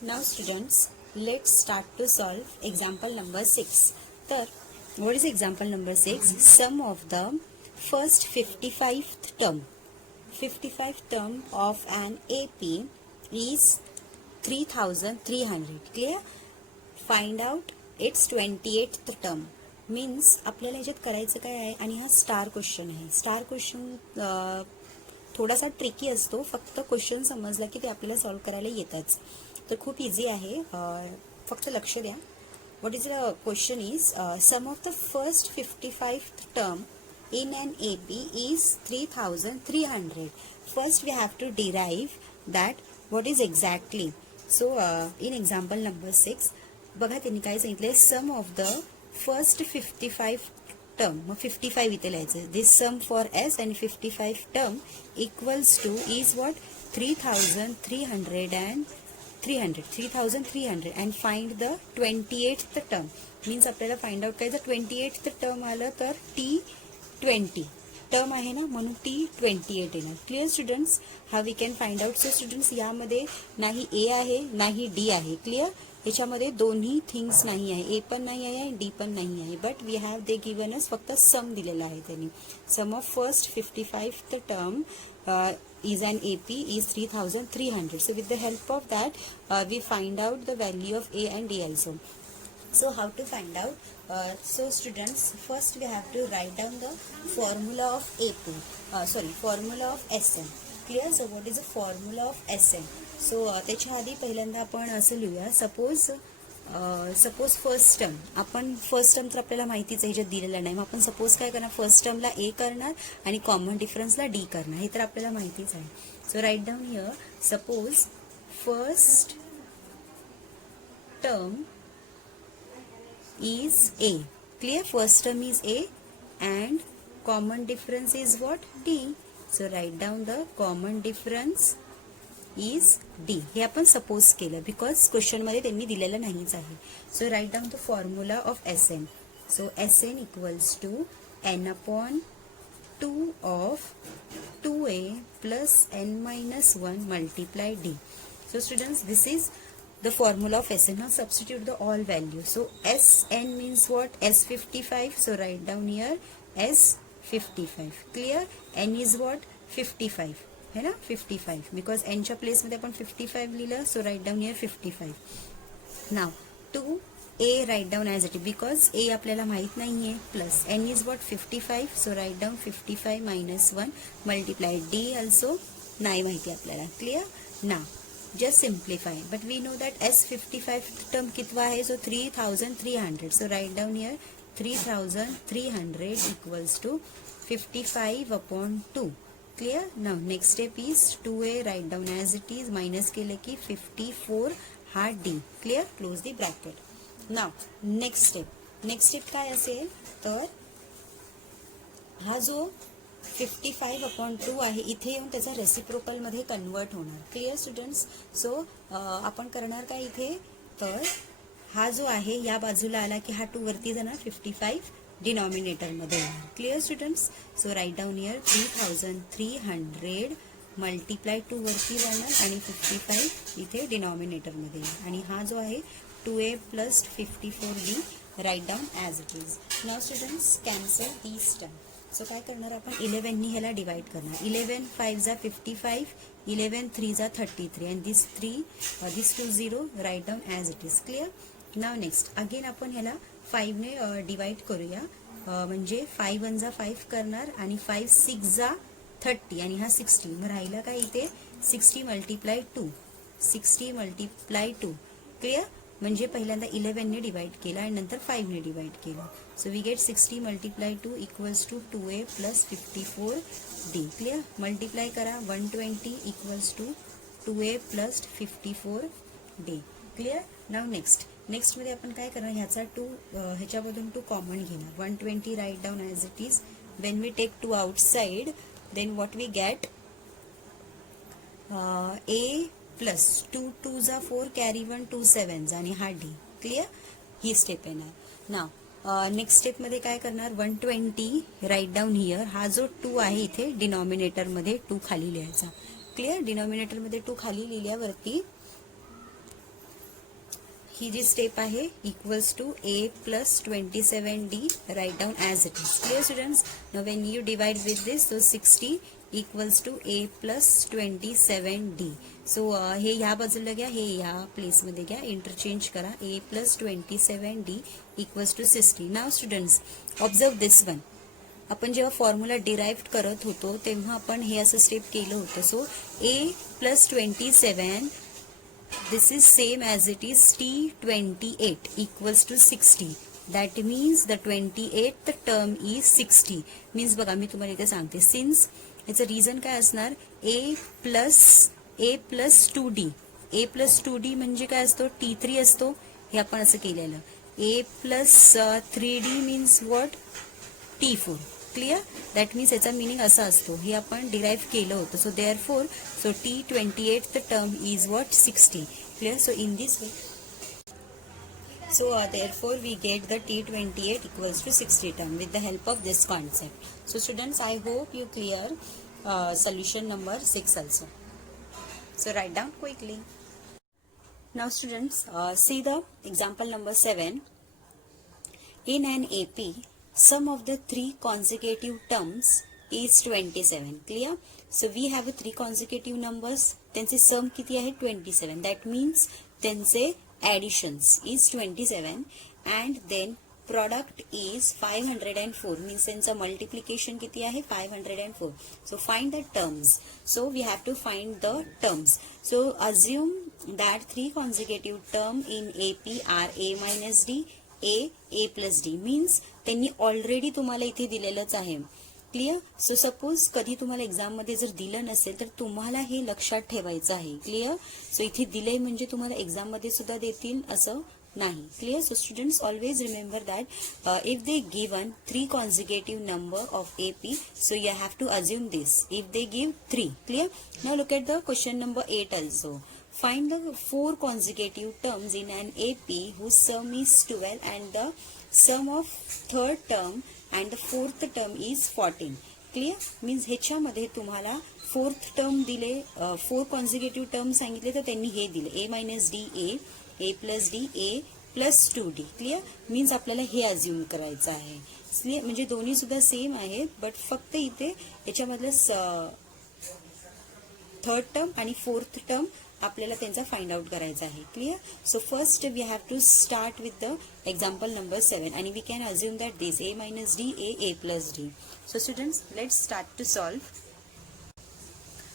Now students, let's start to solve example number 6. तर what is example number 6? Sum of the first 55th term. 55th term of an AP is 3300. Clear? Find out its 28th term. Means आपल्याला ह्याच्यात करायचं काय आहे आणि हा star question आहे. Star question थोडासा ट्रिकी असतो, फक्त क्वेश्चन समजला की ते आपल्याला सॉल्व्ह करायला येतच. तर खूप इझी आहे, फक्त लक्ष द्या. What is the question is sum of the first 55th term in an AP is 3300. First we have to derive that what is exactly. So in example number 6 बघा त्यांनी काय सांगितलंय, sum of the first 55 term. मग 55 इथे लिहायचं. This sum for S and 55 term equals to is what 3300 and find the 28th term. Means आपल्याला find out करायचं 28th term आलं तर T20 टर्म आहे ना, म्हणून T28 येणार. क्लिअर स्टुडंट्स, हा we can find out. So students यामध्ये नाही ए आहे नाही डी आहे. क्लिअर, याच्यामध्ये दोन्ही थिंग्स नाही आहे, ए पण नाही आहे डी पण नाही आहे. But we have they given us, फक्त सम दिलेला आहे त्यांनी. Sum of first 55th term is an AP is 3300. So with the help of that we find out the value of A and D also. So how to find out? So students, first we have to write down the formula of AP. Formula of SM. Clear? So what is the formula of SM? So त्याच्या आधी पहिल्यांदा आपण असं लिहूया. Suppose first term, आपण first term तर आपल्याला माहितीच आहे, ह्याच्यात दिलेला नाही. मग आपण सपोज काय करणार, फर्स्ट टर्मला ए करणार आणि कॉमन डिफरन्सला डी करणार. हे तर आपल्याला माहितीच आहे. So write down here, suppose first term is A. Clear? First term is A and common difference is what? D. So write down the common difference is D. हे आपण सपोज केलं because question मध्ये त्यांनी दिलेलं नाहीच आहे. So write down the formula of SN. So SN equals to N upon 2 of 2A plus N minus 1 multiply D. So students, this is the formula of SN. Now substitute the all values. So SN means what? S55. So write down here S55. Clear? N is what? 55. है ना, 55. Because N च्या place मध्ये आपण 55 लिहिलं. So write down here 55. Now 2A write down as it is because A आपल्याला माहित नाहीये. Plus N is what? 55. So write down 55 minus 1 multiply D also नाही माहिती आपल्याला. Clear? Now just simplify, but we know that S55 term कितवा है? So 3300. So write down here 3300 equals to 55 upon 2. Clear? Now next step is 2A write down as it is, minus केले की 54 हा D. Clear? Close the bracket. Now next step काय असेल तर हा जो 55 अपॉन 2 आहे इथे येऊन त्याचा रेसिप्रोकल मध्ये कन्वर्ट होणार. Clear students? सो आपण करणार काय इथे तर हा जो आहे या बाजूला आला की हा 2 वरती जाणार, 55 डिनॉमिनेटर मध्ये येणार. Clear students? So write down here 3300 multiply 2 वरती जाणार आणि 55 इथे डिनॉमिनेटर मध्ये येणार. आणि हा जो आहे 2A plus 54D write down as it is. Now students cancel these term. So काय करणार आपण 11 नी ह्याला डिवाइड करणार. 11 5 जा 55, 11 3 जा 33 and this 2 0 write down as it is. Clear? Now next again आपण ह्याला 5 ने डिवाइड करूया. म्हणजे 5 1 जा 5 करणार आणि 5 6 जा 30 आणि हा 60. मग राहिला काय इथे 60 मल्टिप्लाय 2. क्लिअर? म्हणजे पहिल्यांदा 11 ने डिवाइड केला आणि नंतर 5 ने डिवाइड केला. So we get 60 multiply 2 equals to 2A plus 54D. Clear? Multiply करा 120 equals to 2A plus 54D. Clear? Now next मध्ये आपण काय करणार, ह्याचा 2 ह्याच्यामधून 2 कॉमन घेणार. 120 write down as it is. When we take 2 outside then what we get A plus 2 2 जा 4 carry 1 2 7 आणि हा D. क्लिअर? ही स्टेप येणार. नाव नेक्स्ट स्टेप मध्ये काय करणार 120 राईट डाऊन हिअर. हा जो 2 आहे इथे डिनॉमिनेटर मध्ये 2 खाली लिहायचा. क्लिअर? डिनॉमिनेटर मध्ये 2 खाली लिहिल्यावरती ही जी स्टेप आहे equals to a plus 27d write down as it is. Clear students? Now when you divide with this, so 60 equals to a plus 27d. So हे ह्या बाजूला घ्या, हे ह्या प्लेस मध्ये घ्या, इंटरचेंज करा. a plus 27d equals to 60. Now students observe this one. आपण जेव्हा फॉर्म्युला डिराइव्ह करत होतो तेव्हा आपण हे असं स्टेप केलं होतं. So a plus 27 this is same as it is t28 equals to 60. That means the 28th term is 60. Means बघा मी तुम्हाला इथे सांगते, सिन्स याचं रिझन काय असणार, a plus 2d. a plus 2d म्हणजे काय असतो, t3 असतो. हे आपण असं केलेलं. a plus 3d means what, t4. Clear? That means याचा मिनिंग असा असतो, हे आपण डिराइव्ह केलं होतं. So therefore so t28th term is what, 60. Clear? So in this way, so therefore we get the t28 equals to 60 term with the help of this concept. So students, I hope you clear solution number 6 also. So write down quickly. Now students, see the example number 7. In an AP, sum of the three consecutive terms is 27. Clear? So we have 3 consecutive numbers. त्यांचे सम किती आहे, 27. That means त्यांचे additions is 27 and then product is 504. Means त्यांचा multiplication किती आहे, 504. So find the terms. So we have to find the terms. So assume that 3 consecutive term in AP are a minus d, a plus d. Means त्यांनी already तुम्हाला इथे दिलेलंच आहे. Clear? So suppose कधी तुम्हाला exam मध्ये जर दिलं नसेल तर तुम्हाला हे लक्षात ठेवायचं आहे. क्लिअर? सो इथे दिलंय म्हणजे तुम्हाला एक्झाम मध्ये सुद्धा देतील असं नाही. Clear? So students always remember that if they given 3 consecutive number of AP, so you have to assume this. If they give 3, clear? Now look at the question number 8 also. Find the 4 consecutive terms in an AP whose sum is 12 and the sum of third term and the fourth term is 14. Clear? Means ह्याच्यामध्ये तुम्हाला fourth term दिले, 4 consecutive term सांगितले तर त्यांनी हे दिले, a minus d a plus d a plus 2d. Clear? Means आपल्याला हे अज्युम करायचं आहे. म्हणजे दोन्ही सुद्धा सेम आहेत, बट फक्त इथे याच्यामधलं थर्ड टर्म आणि फोर्थ टर्म आपल्याला त्यांचा फाइंड आउट करायचा आहे. Clear? So first we have to start with the example number 7 आणि we can assume that this a minus d a plus d. So students, let's start to solve.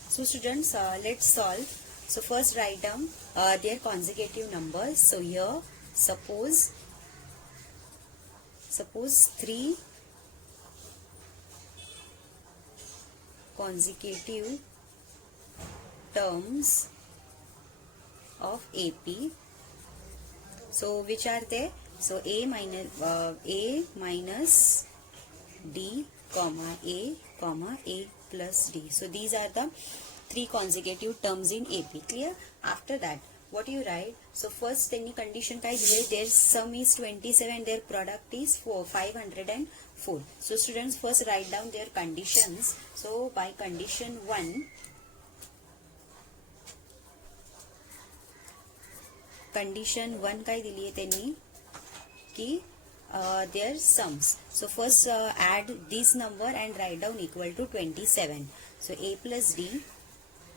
So students, let's solve. So first write down their consecutive numbers. So here suppose 3 consecutive terms of AP. So which are they? So a minus d comma a plus d. So these are the 3 consecutive terms in AP. Clear? After that what you write? So first त्यांनी condition काय दिले, their sum is 27, their product is 504. So students, first write down their conditions. So by condition 1, condition 1 काय दिली आहे त्यांनी की their sums. So first add this number and write down equal to 27. So a plus d,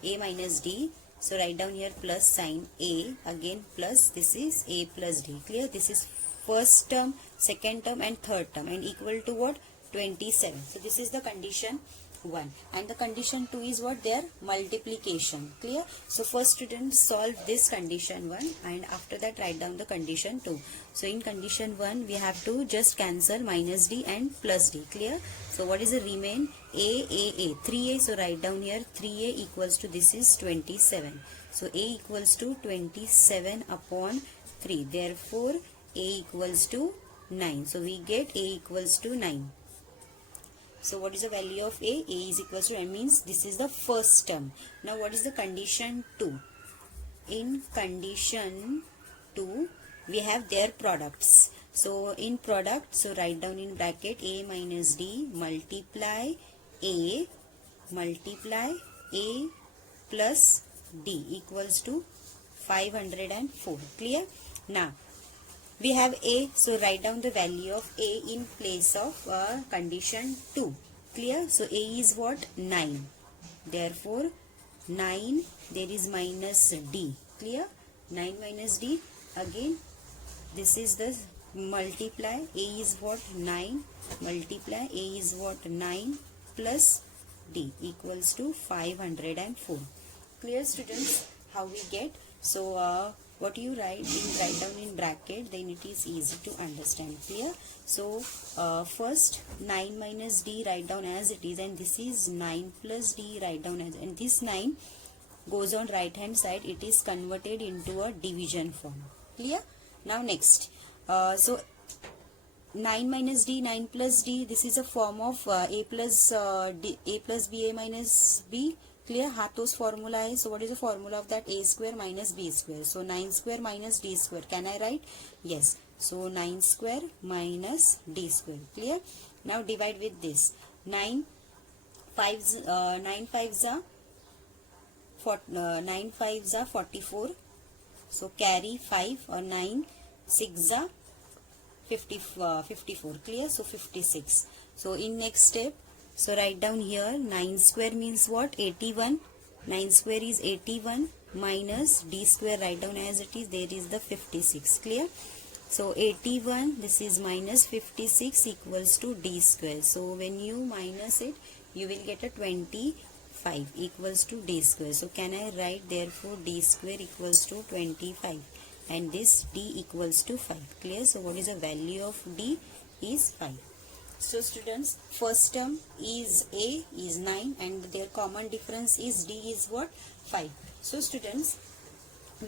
a minus d. So write down here plus sign a, again plus, this is a plus d. Clear? This is first term, second term and third term and equal to what, 27. So this is the condition 1 and the condition 2 is what, their multiplication. Clear? So first students solve this condition 1 and after that write down the condition 2. So in condition 1 we have to just cancel minus d and plus d. Clear? So what is the remain? a 3a. So write down here 3a equals to, this is 27. So a equals to 27 upon 3. Therefore a equals to 9. So we get a equals to 9. So what is the value of a? A is equals to 9, means this is the first term. Now what is the condition 2? In condition 2 we have their products. So in product, so write down in bracket a minus d multiply a plus d equals to 504. Clear? Now we have A, so write down the value of A in place of condition 2. Clear? So A is what? 9. Therefore 9, there is minus D. Clear? 9 minus D. Again this is the multiply. A is what? 9 multiply. A is what? 9 plus D equals to 504. Clear, students? How we get? So what you write down in bracket, then it is easy to understand. Clear? So first 9 minus D write down as it is, and this is 9 plus D write down as, and this 9 goes on right hand side, it is converted into a division form. Clear? Now next, so 9 minus D, 9 plus D, this is a form of A plus B, A minus B. Clear? हा तोच formula आहे. So what is the formula of that? A square minus B square. So 9 square minus D square. Can I write? Yes. So 9 square minus D square. Clear? Now divide with this. 9 fives are 44. So carry 5, or 9 6 are 54. Clear? So 56. So in next step, so write down here 9 square means what? 81. 9 square is 81 minus D square, write down as it is, there is the 56. Clear? So 81, this is minus 56 equals to D square. So when you minus it, you will get a 25 equals to D square. So can I write therefore D square equals to 25, and this D equals to 5. Clear? So what is the value of D? Is 5. So students, first term is A is 9 and their common difference is D is what? 5. So students,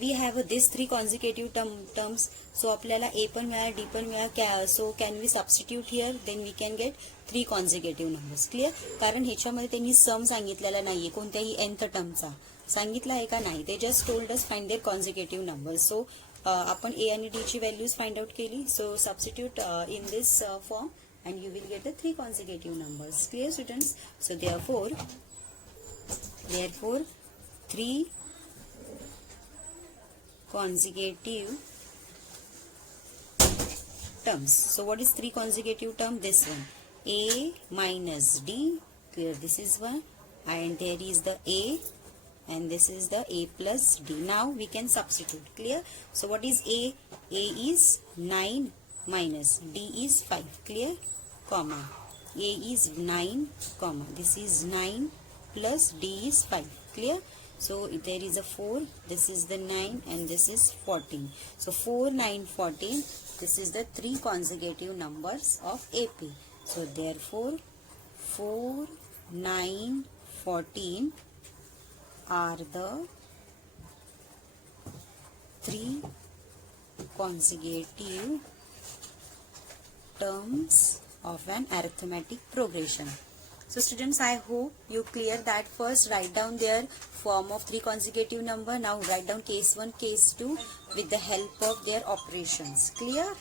we have this 3 consecutive terms. So आपल्याला A पण मिळाला, D पण मिळाला. So can we substitute here? Then we can get 3 consecutive numbers. Clear? कारण ह्याच्यामध्ये त्यांनी सम सांगितलेला नाहीये कोणत्याही nth टर्मचा. सांगितलं आहे का? नाही. They just told us find their consecutive numbers. So आपण A आणि D ची व्हॅल्यूज फाइंड आउट केली. So substitute in this form and you will get the 3 consecutive numbers. Clear, students? So therefore 3 consecutive terms. So what is 3 consecutive term? This one, A minus D. Clear? This is one, and there is the A, and this is the A plus D. Now we can substitute. Clear? So what is A? A is 9 minus D is 5. Clear? Comma. A is 9, comma. This is 9 plus D is 5. Clear? So there is a 4. This is the 9 and this is 14. So 4, 9, 14. This is the 3 consecutive numbers of AP. So therefore 4, 9, 14 are the 3 consecutive terms of an arithmetic progression. So students, I hope you clear that. First write down their form of 3 consecutive number. Now write down case 1, case 2 with the help of their operations. Clear?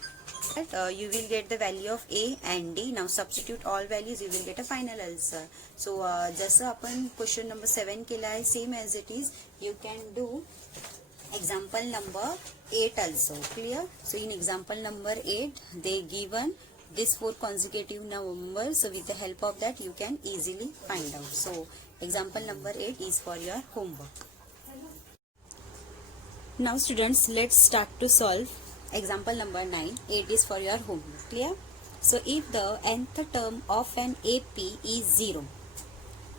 You will get the value of A and D. Now substitute all values, you will get a final answer. So जसं आपण question number 7 केला आहे, same as it is, you can do example number 8 also. Clear? So in example number 8, they given this 4 consecutive numbers. So with the help of that, you can easily find out. So example number 8 is for your homework. Now students, let's start to solve example number 9. 8 is for your homework. Clear? So if the nth term of an AP is 0,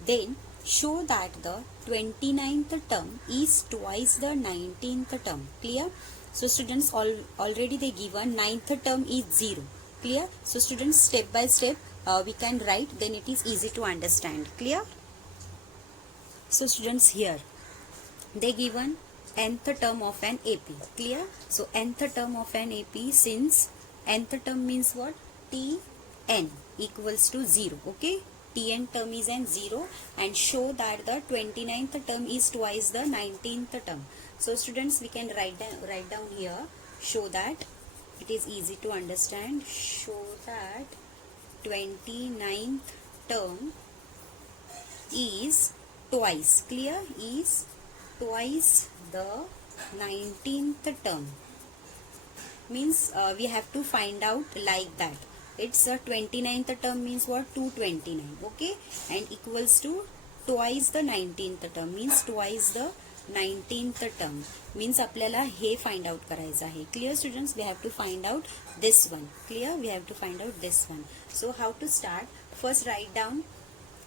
then show that the 29th term is twice the 19th term. Clear? So students, already they given 9th term is 0. Clear? So students, step by step we can write, then it is easy to understand. Clear? So students, here they given nth term of an AP. Clear? So nth term of an AP, since nth term means what? Tn equals to 0. Okay? Tn term is an 0, and show that the 29th term is twice the 19th term. So students, we can write down here, show that. It is easy to understand. Show that 29th term is twice. Clear? Is twice the 19th term means we have to find out like that. It's a 29th term means what? 229. Okay, and equals to twice the 19th term means twice the 19th term means आपल्याला हे find out करायचं आहे. Clear students? We have to find out this one. Clear? We have to find out this one. So how to start? First write down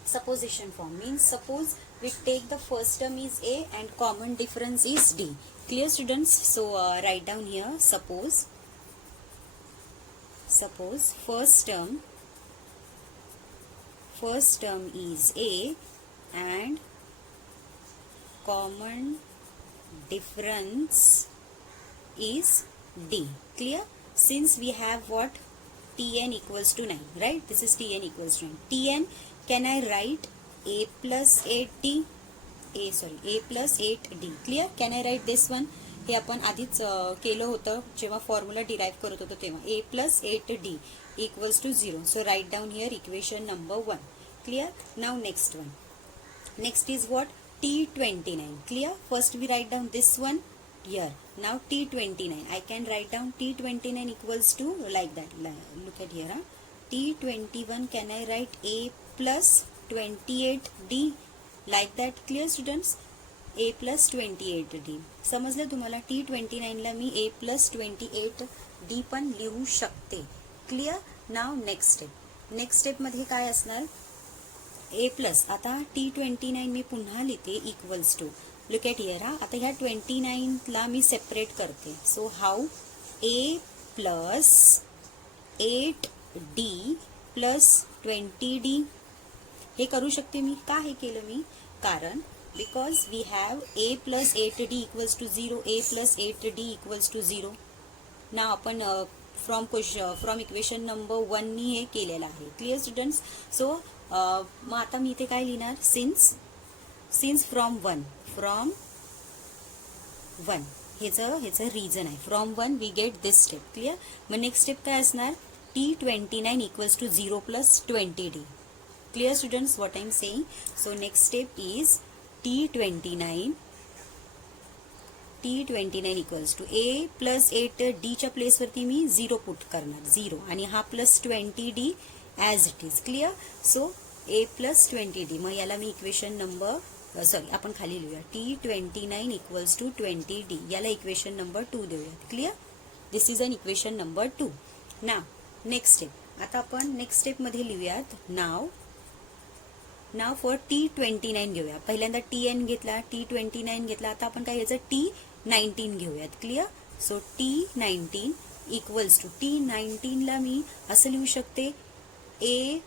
supposition form means suppose we take the first term is a and common difference is d. Clear students? So write down here suppose first term is a and common difference is d. Clear? Since we have what? Tn equals to 9, right? This is Tn equals to 9. Tn, can I write a plus 8d? a plus 8d. Clear? Can I write this one? हे आपण आधीच केलं होतं जेव्हा formula derive करत होतो तेव्हा. a plus 8d equals to 0. So write down here equation number 1. Clear? Now next one. Next is what? T29. Clear? First we write down this one here. Now T29. I can write down T29 equals to like that. Look at here. T21, can I write a plus 28d like that? Clear students? a plus 28d. समजलं तुम्हाला? T29 ला मी a plus 28d पण लिहू शकते. Clear? Now next step. Next step मध्ये काय असणार? a plus, आता T29 मी पुन्हा लिहिते equals to, look at here. आता ह्या 29 ला मी सेपरेट करते. So how? a plus 8d plus 20d हे करू शकते मी. का हे केलं मी? कारण because we have a plus 8d equals to 0, a plus 8d equals to 0. ना आपण फ्रॉम इक्वेशन नंबर 1 नी हे केलेलं आहे. Clear students? सो मग आता मी इथे काय लिहिणार? सिन्स फ्रॉम वन ह्याचं रिझन आहे. From 1 we get this step. Clear? मग नेक्स्ट स्टेप काय असणार? T29 equals to 0 plus 20d. Clear students what I am saying? So next step is T29 equals to a plus 8d च्या place वरती मी 0 put करणार. 0 आणि हा plus 20d as it is. Clear? So a plus 20d. मग याला मी equation number आपण खाली लिहूया. T29 equals to 20d. याला इक्वेशन नंबर 2 देऊया. Clear? This is an equation number 2. ना नेक्स्ट स्टेप. आता आपण नेक्स्ट स्टेप मध्ये लिहूयात. नाव फॉर T29 घेऊया. पहिल्यांदा Tn घेतला, T29 घेतला. आता आपण काय घ्यायचं? T19 घेऊयात. Clear? So T19 equals to, T19 ला मी असं लिहू शकते a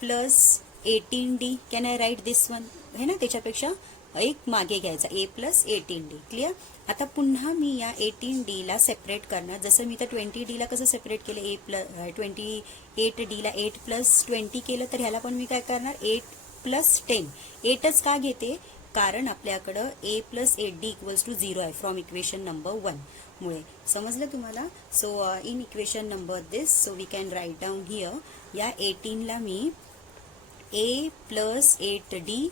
plus 18d. Can I write this one? है ना? त्याच्यापेक्षा एक मागे घ्यायचा, a प्लस 18d. क्लिअर? आता पुन्हा मी या 18d ला सेपरेट करणार. जसं मी तर 20d ला कसं सेपरेट केलं? a प्लस 28d ला 8 प्लस 20 केलं, तर ह्याला पण मी काय करणार? 8 प्लस 10. 8च का घेते? कारण आपल्याकडं a plus 8d equals to 0 आहे फ्रॉम इक्वेशन नंबर 1 मुळे. समजलं तुम्हाला? So in equation number this, so we can write down here. या 18 ला मी a plus 8d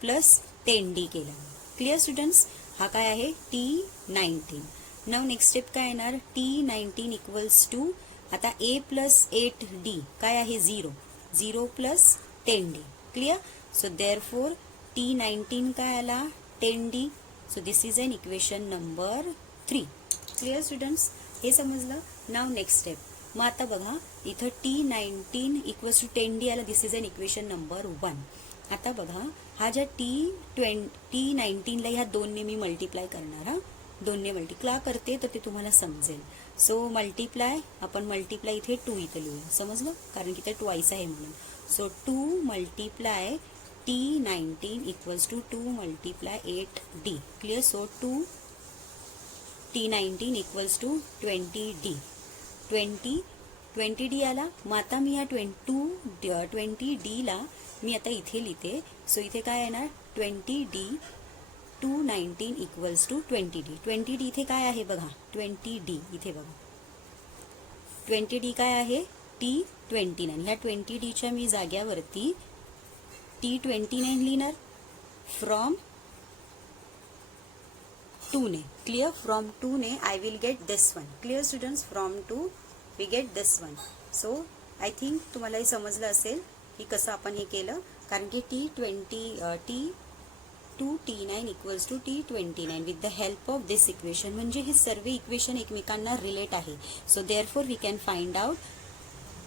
plus 10d केला. Clear students? हा काय आहे? T19. नाव नेक्स्ट स्टेप काय येणार? T19 इक्वल्स टू, आता a प्लस 8d काय आहे? 0 plus 10d. Clear? So therefore T19 काय आला? 10d. So this is an equation number 3. Clear students? हे समजलं? नाव नेक्स्ट स्टेप. मग आता बघा इथं T19 इक्वल्स टू 10d आला. दिस इज एन इक्वेशन नंबर 1. आता बघा हा ज्या T19 ला ह्या 2 ने मी मल्टिप्लाय करणार. हा 2 ने मल्टिप्लाय करते तर ते तुम्हाला समजेल. सो मल्टिप्लाय, आपण मल्टिप्लाय इथे 2 इथे लिहूया. समजलं? कारण की ते ट्वाइस आहे म्हणून. So 2 multiply T19 equals to 2 multiply 8d. Clear? So T19 equals to 20d. 20d आला. मग आता मी ह्या 20d ला मी आता इथे लिहिते. सो इथे काय येणार? 20d 219 equals to 20d. 20d इथे काय आहे बघा? 20d इथे बघा. 20d काय आहे? T29. ह्या 20d च्या मी जाग्यावरती T29 लिहिणार. फ्रॉम 2 ने. क्लिअर? फ्रॉम 2 ने I will get this one. Clear students? From 2 we get this one. So I think तुम्हाला हे समजलं असेल की कसं आपण हे केलं, कारण की T2T9 equals to T29 with the help of this equation. म्हणजे हे सर्व इक्वेशन एकमेकांना रिलेट आहे. So therefore we can find out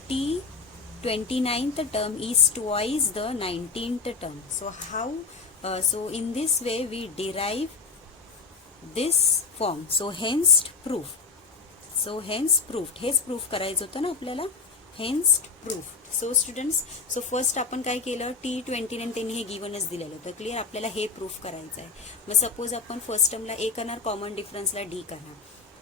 T29th term is twice the 19th term. So how? So in this way we derive this form. So hence proof. So hence proved. हेच proof करायचं होतं ना आपल्याला. Hence proof. So students, so first आपण काय केलं, T29 त्यांनी हे गिव्हनच दिलेलं होतं. क्लिअर? आपल्याला हे प्रूफ करायचं आहे. मग सपोज आपण फर्स्ट टर्मला A करणार, कॉमन डिफरन्सला D करणार.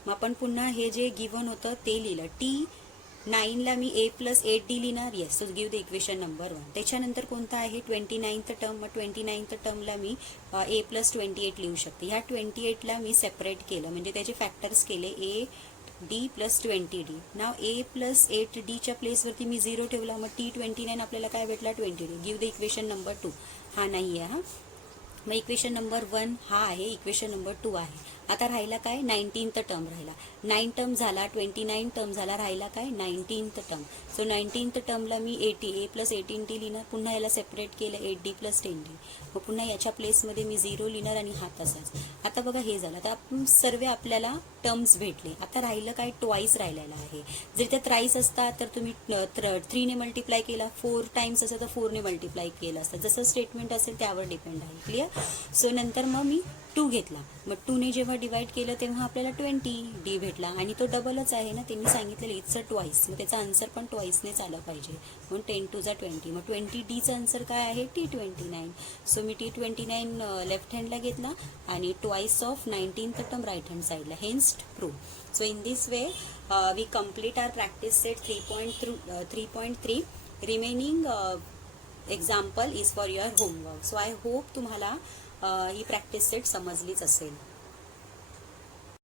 मग आपण पुन्हा हे जे गिव्हन होतं ते लिहिलं. T9 ला मी A+8D लिहिणार. Yes. So give the equation number 1. त्याच्यानंतर कोणता आहे 29th टर्म. मग 29th टर्मला मी A+28 लिहू शकते. ह्या 28 ला मी सेपरेट केलं, म्हणजे त्याचे फॅक्टर्स केले AD+20D. नाव A+8D च्या प्लेसवरती मी 0 ठेवला. मग T29 आपल्याला काय भेटला 20D. Give the equation number 2. हा नाही आहे. हा मग इक्वेशन नंबर 1 हा आहे, इक्वेशन नंबर 2 आहे. आता राहिला काय 19th टर्म राहिला. 9 टर्म झाला, 29 टर्म झाला, राहिला काय 19th टर्म. सो 19th टर्मला मी A+18D लिहिणार. पुन्हा याला सेपरेट केलं 8D+10D. मग पुन्हा याच्या प्लेसमध्ये मी 0 लिहिणार आणि हा तसाच. आता बघा हे झालं. आता आपण सर्व आपल्याला टर्म्स भेटले. आता राहिलं काय ट्वाईस राहिलेला आहे. जर त्या थ्राईस असता तर तुम्ही 3 ने मल्टिप्लाय केला, 4 टाइम्स असं तर 4 ने मल्टिप्लाय केलं असतं. जसं स्टेटमेंट असेल त्यावर डिपेंड आहे. क्लिअर? सो नंतर मग मी 2 घेतला. मग 2 ने जेव्हा डिवाइड केलं तेव्हा आपल्याला 20D भेटला आणि तो डबलच आहे ना, त्यांनी सांगितलेलं इट्स अ ट्वाईस. मग त्याचा आन्सर पण ट्वाईसनेच आलं पाहिजे. म्हणून 10 to the 20. मग 20Dचा आन्सर काय आहे T29. सो मी T29 लेफ्ट हँडला घेतला आणि twice of 19th term right hand साईडला. Hence prove. So in this way we complete our practice set 3.3. Remaining example is for your homework. So I hope तुम्हाला ही practice set समजलीच असेल.